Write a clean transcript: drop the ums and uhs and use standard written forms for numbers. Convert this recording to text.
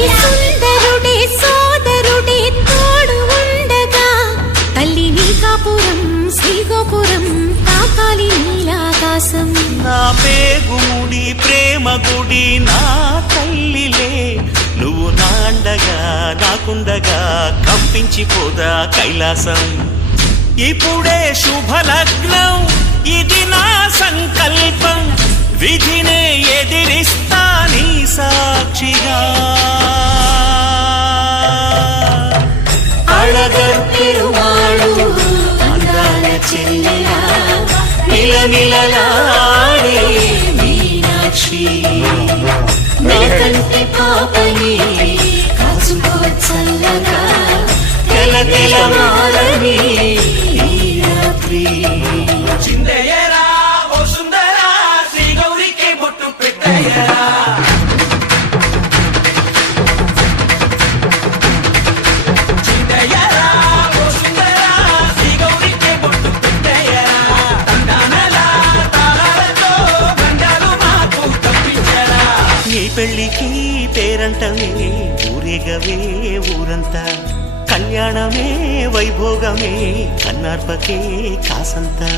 కోటి సుందరుడే సోదరుడే తోడు ఉండగా తల్లి నీ కాపురం శ్రీగోపురం తాకాలి నీలాకాశం. నా పేగుముడి ప్రేమ గుడి నా తల్లిలే నువ్వు నాండగా నాకుండగా కంపించిపోదా కైలాసం. ఇప్పుడే శుభలగ్నం ఇది నా సంకల్పం విధినే ఎదిరిస్తా నీ సాక్షిగా. అళగర్ పెరుమాళు అందాల చెల్లెలా నిలనిలలాడే మీనాక్షి నా కంటి పాపని కాచుకో చల్లగా తెల తెల మారని రాత్రి. చిందయ్యరా ఓ సుందరా శ్రీ గౌరికి బొట్టు పెట్టయ్యరా. చిందయ్యరా ఓ సుందరా శ్రీ గౌరికి బొట్టు పెట్టయ్యరా. తండానలా తాళాలతో బండాలు మాకు తప్పించరా. నీ పెళ్ళికి పేరంటమే ఊరేగవే ఊరంతా కళ్యాణమే వైభోగమే కన్నార్పకే కాసంతా.